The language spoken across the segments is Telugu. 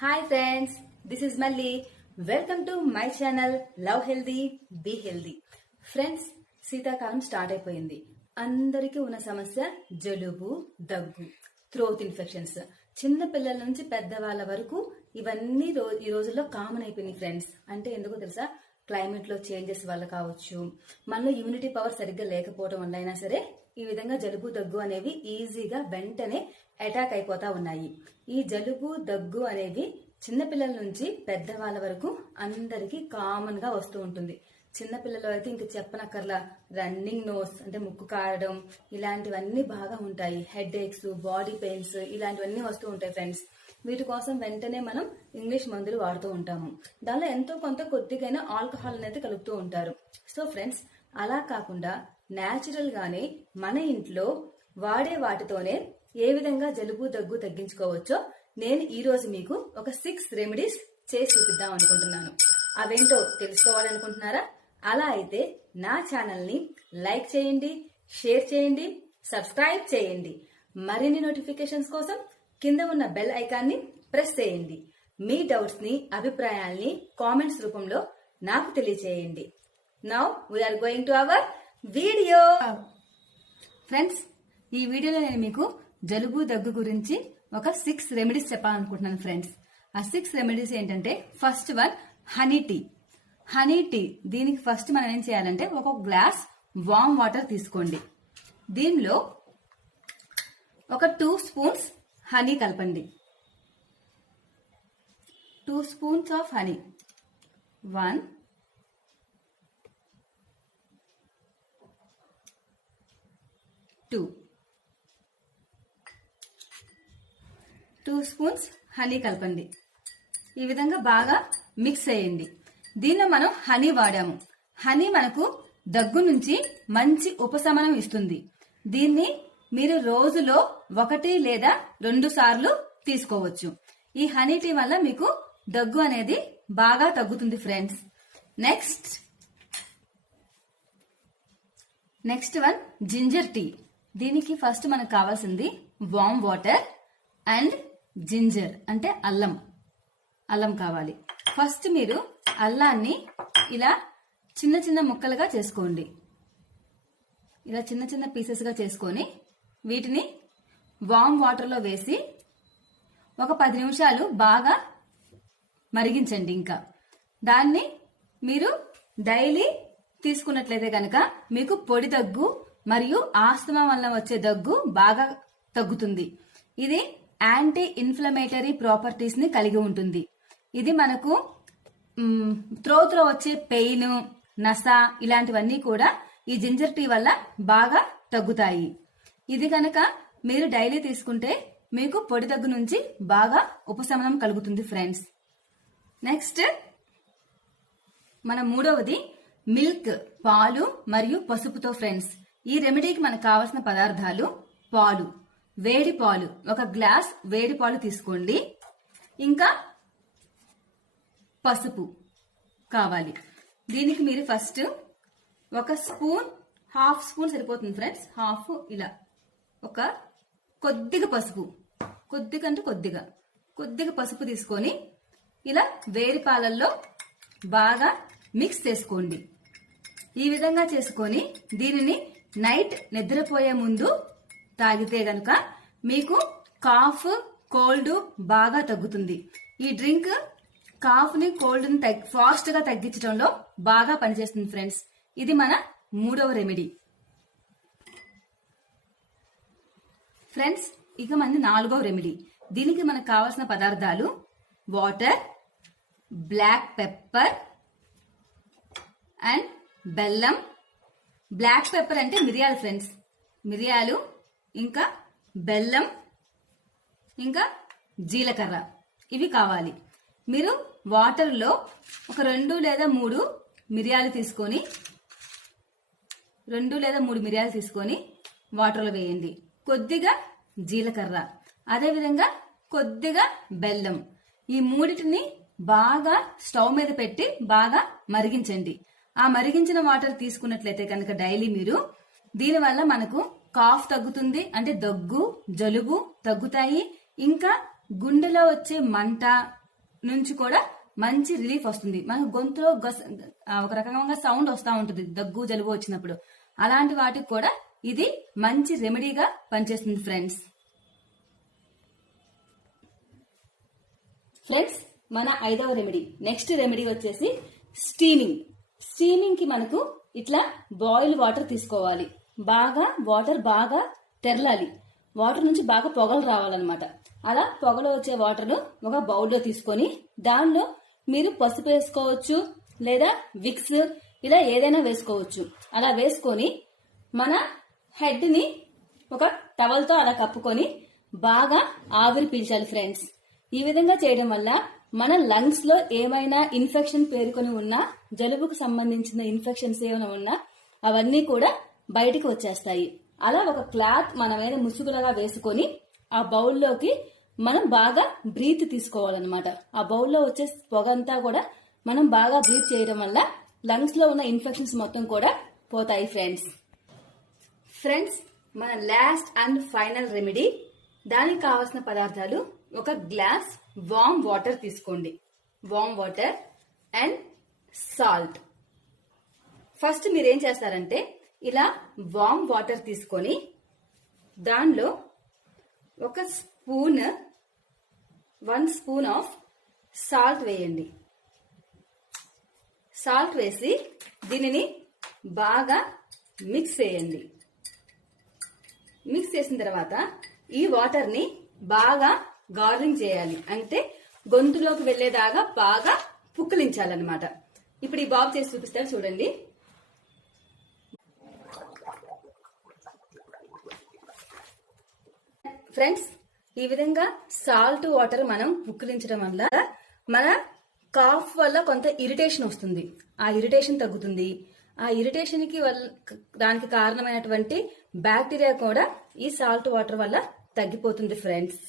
Hi friends, this is Malli. Welcome to my channel love healthy be healthy. Friends, శీతాకాలం స్టార్ట్ అయిపోయింది. అందరికీ ఉన్న సమస్య జలుబు, దగ్గు, థ్రోట్ ఇన్ఫెక్షన్స్. చిన్న పిల్లల నుంచి పెద్దవాళ్ళ వరకు ఇవన్నీ ఈ రోజుల్లో కామన్ అయిపోయినాయి ఫ్రెండ్స్. అంటే ఎందుకో తెలుసా? క్లైమేట్ లో చేంజెస్ వల్ల కావచ్చు, మనలో ఇమ్యూనిటీ పవర్ సరిగ్గా లేకపోవడం వల్ల అయినా సరే ఈ విధంగా జలుబు, దగ్గు అనేవి ఈజీగా వెంటనే అటాక్ అయిపోతా ఉన్నాయి. ఈ జలుబు, దగ్గు అనేవి చిన్నపిల్లల నుంచి పెద్దవాళ్ళ వరకు అందరికీ కామన్ గా వస్తూ ఉంటుంది. చిన్నపిల్లలు అయితే ఇంక చెప్పనక్కర్లా, రన్నింగ్ నోస్ అంటే ముక్కు కారడం ఇలాంటివన్నీ బాగా ఉంటాయి. హెడ్ ఏక్స్, బాడీ పెయిన్స్ ఇలాంటివన్నీ వస్తూ ఉంటాయి ఫ్రెండ్స్. వీటి కోసం వెంటనే మనం ఇంగ్లీష్ మందులు వాడుతూ ఉంటాము. దానిలో ఎంతో కొంత కొద్దిగైనా ఆల్కహాల్ అనేది కలుపుతూ ఉంటారు. సో ఫ్రెండ్స్, అలా కాకుండా న్యాచురల్ గానే మన ఇంట్లో వాడే వాటితోనే ఏ విధంగా జలుబు, దగ్గు తగ్గించుకోవచ్చో నేను ఈ రోజు మీకు ఒక 6 రెమెడీస్ చేసి చూపిద్దాం అనుకుంటున్నాను. అవేంటో తెలుసుకోవాలనుకుంటున్నారా? అలా అయితే నా ఛానల్ ని లైక్ చేయండి, షేర్ చేయండి, సబ్స్క్రైబ్ చేయండి. మరిన్ని నోటిఫికేషన్స్ కోసం కింద ఉన్న బెల్ ఐకాన్ ని ప్రెస్ చేయండి. మీ డౌట్స్ ని, అభిప్రాయాల్ని కామెంట్స్ రూపంలో నాకు తెలియచేయండి. Now we are going to our video. Friends, ఈ వీడియోలో నేను మీకు జలుబు, దగ్గు గురించి ఒక 6 రెమెడీస్ చెప్పాలనుకుంటున్నాను ఫ్రెండ్స్. ఆ 6 రెమెడీస్ ఏంటంటే, first one honey tea. Honey tea, దీనికి ఫస్ట్ మనం ఏం చేయాలంటే ఒక గ్లాస్ వామ్ వాటర్ తీసుకోండి. దీనిలో ఒక 2 స్పూన్స్ హనీ కలపండి. 2 spoons of honey. 1 2 2 spoons honey కలపండి. ఈ విధంగా బాగా మిక్స్ చేయండి. దీనిలో మనం హనీ వాడాము. హనీ మనకు దగ్గు నుంచి మంచి ఉపశమనం ఇస్తుంది. దీన్ని మీరు రోజులో 1 లేదా 2 సార్లు తీసుకోవచ్చు. ఈ హనీ టీ వల్ల మీకు దగ్గు అనేది బాగా తగ్గుతుంది friends. Next one ginger tea. దీనికి ఫస్ట్ మనకు కావాల్సింది వామ్ వాటర్ అండ్ జింజర్ అంటే అల్లం కావాలి. ఫస్ట్ మీరు అల్లాన్ని ఇలా చిన్న చిన్న ముక్కలుగా చేసుకోండి. ఇలా చిన్న చిన్న పీసెస్ గా చేసుకొని వీటిని వామ్ వాటర్ లో వేసి ఒక 10 నిమిషాలు బాగా మరిగించండి. ఇంకా దాన్ని మీరు డైలీ తీసుకున్నట్లయితే కనుక మీకు పొడి దగ్గు మరియు ఆస్తమా వల్ల వచ్చే దగ్గు బాగా తగ్గుతుంది. ఇది యాంటీ ఇన్ఫ్లమేటరీ ప్రాపర్టీస్ ని కలిగి ఉంటుంది. ఇది మనకు థ్రోట్ లో వచ్చే పెయిన్, నస ఇలాంటివన్నీ కూడా ఈ జింజర్ టీ వల్ల బాగా తగ్గుతాయి. ఇది కనుక మీరు డైలీ తీసుకుంటే మీకు పొడి దగ్గు నుంచి బాగా ఉపశమనం కలుగుతుంది ఫ్రెండ్స్. నెక్స్ట్ మన మూడవది మిల్క్, పాలు మరియు పసుపుతో ఫ్రెండ్స్. ఈ రెమెడీకి మనకు కావాల్సిన పదార్థాలు పాలు, వేడి పాలు, ఒక గ్లాస్ వేడి పాలు తీసుకోండి. ఇంకా పసుపు కావాలి. దీనికి మీరు ఫస్ట్ ఒక స్పూన్, హాఫ్ స్పూన్ సరిపోతుంది ఫ్రెండ్స్. హాఫ్ ఇలా ఒక కొద్దిగా పసుపు, కొద్దిగా పసుపు తీసుకొని ఇలా వేడి పాలల్లో బాగా మిక్స్ చేసుకోండి. ఈ విధంగా చేసుకొని దీనిని నైట్ నిద్రపోయే ముందు తాగితే గనుక మీకు కాఫ్, కోల్డ్ బాగా తగ్గుతుంది. ఈ డ్రింక్ కాఫ్ ని, కోల్డ్ ని ఫాస్ట్ గా తగ్గించడంలో బాగా పనిచేస్తుంది ఫ్రెండ్స్. ఇది మన మూడవ రెమెడీ. ఫ్రెండ్స్, ఇక మన 4వ రెమెడీ. దీనికి మనకు కావాల్సిన పదార్థాలు వాటర్, బ్లాక్ పెప్పర్ అండ్ బెల్లం. బ్లాక్ పెప్పర్ అంటే మిరియాలు ఫ్రెండ్స్. మిరియాలు, ఇంకా బెల్లం, ఇంకా జీలకర్ర ఇవి కావాలి. మీరు వాటర్ లో ఒక 2 లేదా 3 మిరియాలు తీసుకొని 2 లేదా 3 మిరియాలు తీసుకొని వాటర్ లో వేయండి. కొద్దిగా జీలకర్ర, అదే విధంగా కొద్దిగా బెల్లం. ఈ మూడిటిని బాగా స్టవ్ మీద పెట్టి బాగా మరిగించండి. ఆ మరిగించిన వాటర్ తీసుకున్నట్లయితే కనుక డైలీ మీరు, దీనివల్ల మనకు కాఫ్ తగ్గుతుంది. అంటే దగ్గు, జలుబు తగ్గుతాయి. ఇంకా గుండెలో వచ్చే మంట, నుంచి కూడా మంచి రిలీఫ్ వస్తుంది. మనకు గొంతులో ఒక రకంగా సౌండ్ వస్తూ ఉంటుంది దగ్గు జలుబు వచ్చినప్పుడు. అలాంటి వాటికి కూడా ఇది మంచి రెమెడీగా పనిచేస్తుంది ఫ్రెండ్స్. మన 5వ రెమెడీ, నెక్స్ట్ రెమెడీ వచ్చేసి స్టీమింగ్. స్టీమింగ్ కి మనకు ఇట్లా బాయిల్ వాటర్ తీసుకోవాలి. వాటర్ బాగా తెరలాలి. వాటర్ నుంచి బాగా పొగలు రావాలన్నమాట. అలా పొగలు వచ్చే వాటర్ ఒక బౌల్లో తీసుకొని దానిలో మీరు పసుపు వేసుకోవచ్చు, లేదా విక్స్, ఇలా ఏదైనా వేసుకోవచ్చు. అలా వేసుకొని మన హెడ్ ని ఒక టవల్ తో అలా కప్పుకొని బాగా ఆవిరి పీల్చాలి ఫ్రెండ్స్. ఈ విధంగా చేయడం వల్ల మన లంగ్స్ లో ఏమైనా ఇన్ఫెక్షన్ పేరుకొని ఉన్నా, జలుబుకు సంబంధించిన ఇన్ఫెక్షన్స్ ఏమైనా ఉన్నా అవన్నీ కూడా బయటికి వచ్చేస్తాయి. అలా ఒక క్లాత్ మన మీద ముసుగులాగా వేసుకొని ఆ బౌల్లోకి మనం బాగా బ్రీత్ తీసుకోవాలన్నమాట. ఆ బౌల్లో వచ్చే పొగంతా కూడా మనం బాగా బ్రీత్ చేయడం వల్ల లంగ్స్ లో ఉన్న ఇన్ఫెక్షన్స్ మొత్తం కూడా పోతాయి ఫ్రెండ్స్. మన లాస్ట్ అండ్ ఫైనల్ రెమెడీ, దానికి కావాల్సిన పదార్థాలు: ఒక గ్లాస్ వామ్ వాటర్ తీసుకోండి, warm water and salt. First మీరేం చేస్తారంటే ఇలా వామ్ వాటర్ తీసుకొని దానిలో ఒక వన్ స్పూన్ ఆఫ్ సాల్ట్ వేయండి. సాల్ట్ వేసి దీనిని బాగా మిక్స్ చేయండి. మిక్స్ చేసిన తర్వాత ఈ వాటర్ ని బాగా గార్లింగ్ చేయాలి. అంటే గొంతులోకి వెళ్లేదాకా బాగా పుక్కిలించాలన్నమాట. ఇప్పుడు ఈ బాబు చేసి చూపిస్తాడు, చూడండి. ఫ్రెండ్స్, ఈ విధంగా సాల్ట్ వాటర్ మనం పుక్కిలించడం వల్ల మన కాఫ్ వల్ల కొంత ఇరిటేషన్ వస్తుంది. ఆ ఇరిటేషన్ తగ్గుతుంది. ఆ ఇరిటేషన్ కి దానికి కారణమైనటువంటి బ్యాక్టీరియా కూడా ఈ సాల్ట్ వాటర్ వల్ల తగ్గిపోతుంది ఫ్రెండ్స్.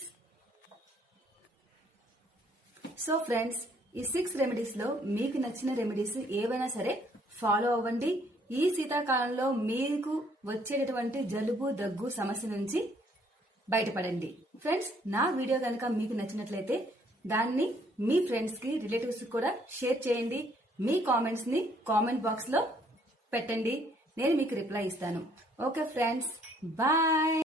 సో ఫ్రెండ్స్, ఈ 6 రెమెడీస్ లో మీకు నచ్చిన రెమెడీస్ ఏవైనా సరే ఫాలో అవ్వండి. ఈ శీతాకాలంలో మీకు వచ్చేటటువంటి జలుబు దగ్గు సమస్య నుంచి బయటపడండి ఫ్రెండ్స్. నా వీడియో కనుక మీకు నచ్చినట్లయితే దాన్ని మీ ఫ్రెండ్స్ కి, రిలేటివ్స్ కి కూడా షేర్ చేయండి. మీ కామెంట్స్ ని కామెంట్ బాక్స్ లో పెట్టండి. నేను మీకు రిప్లై ఇస్తాను. Okay friends, bye.